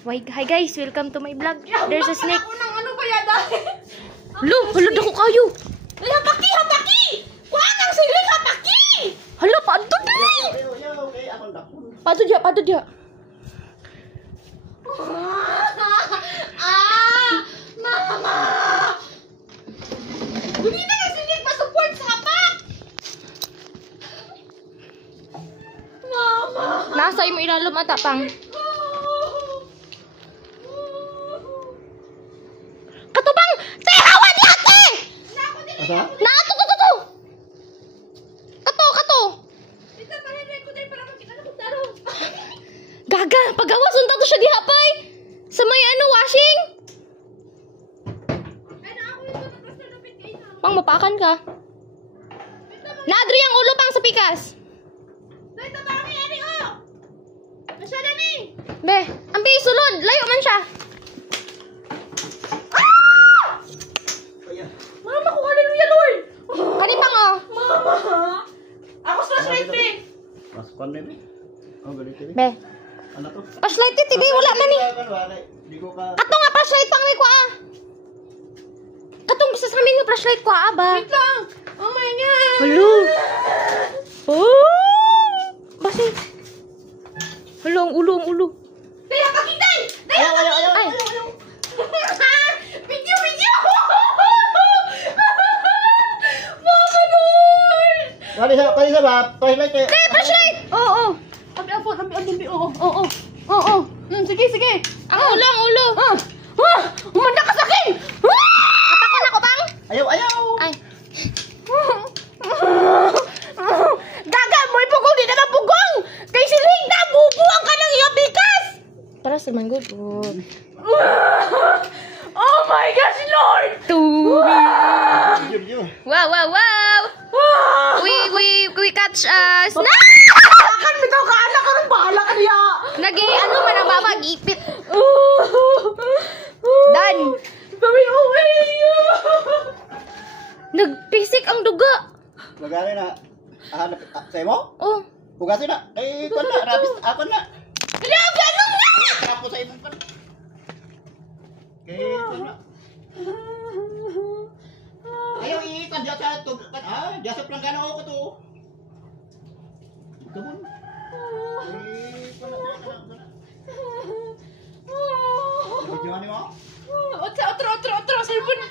Hi guys, welcome to my vlog. There's a snake. Ano ba yan dahil? Hala dako kayo. Hapaki! Kuha nang siling hapaki! Hala, paado di. Paado dia. Mama! Hindi na siling pa-support sa hapak! Mama! Nasa imo ilalom ata pang. Katubang, tehawa di ate. Apa? Na to. Kato. Ito pa rin ko din para makita ko taro. Gaga, pagawas unta to siya diha pay. Sa may washing. Ay na ako yung basta lapit kay na. Pang mapakan ka. Nadri ang ulo pang sa pikas. Dito ba kami ani oh? Masyada ni. Be, ang sulod, layo man siya. Mama ko hallelujah Lord. Kani pang Mama. Ako flashlight pe. Masukkan na, oh, ganito. Be, Ano to? flashlight ti TV wala man ni. Di ko ka... Kato nga flashlight pang may kwa. Katong sa amin nga flashlight kwa ba? Wait lang. Oh my god. Hello. Oh! Basi. Hello, ang ulo. Kaya pakitay. Ayaw. Ay, Video. Mama Lord. Kanisa ba? Flashlight eh. flashlight. Oo. Oo. Sige. Ang ulo. Umanda ka sa akin. Atakon ako bang? Ayaw. Ay, Gaga mo ipugong di naman pugong. Kay siling na bubuang ka ng iyong bikas. para sa manggod. Oh my gosh, Lord. Tubi. Yun. Wow. We catch us. Na! Akan mo daw ka anak ka ng bahala ka niya. Nagi man ang baba gipit. Done. Gawin away. Nagpisik ang duga. Magari na. Sa'yo mo? Oh. Hugasin na. Kung na. Rabis. Ako na. Ganun na. Trapo sa imong pan. Kung na. Ayaw iikan. Diyan sa tug. Diyan sa planggana ako to. Come on. Diyan mo? Otro. Cellphone.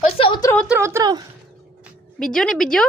Osa, otro. Video ni video.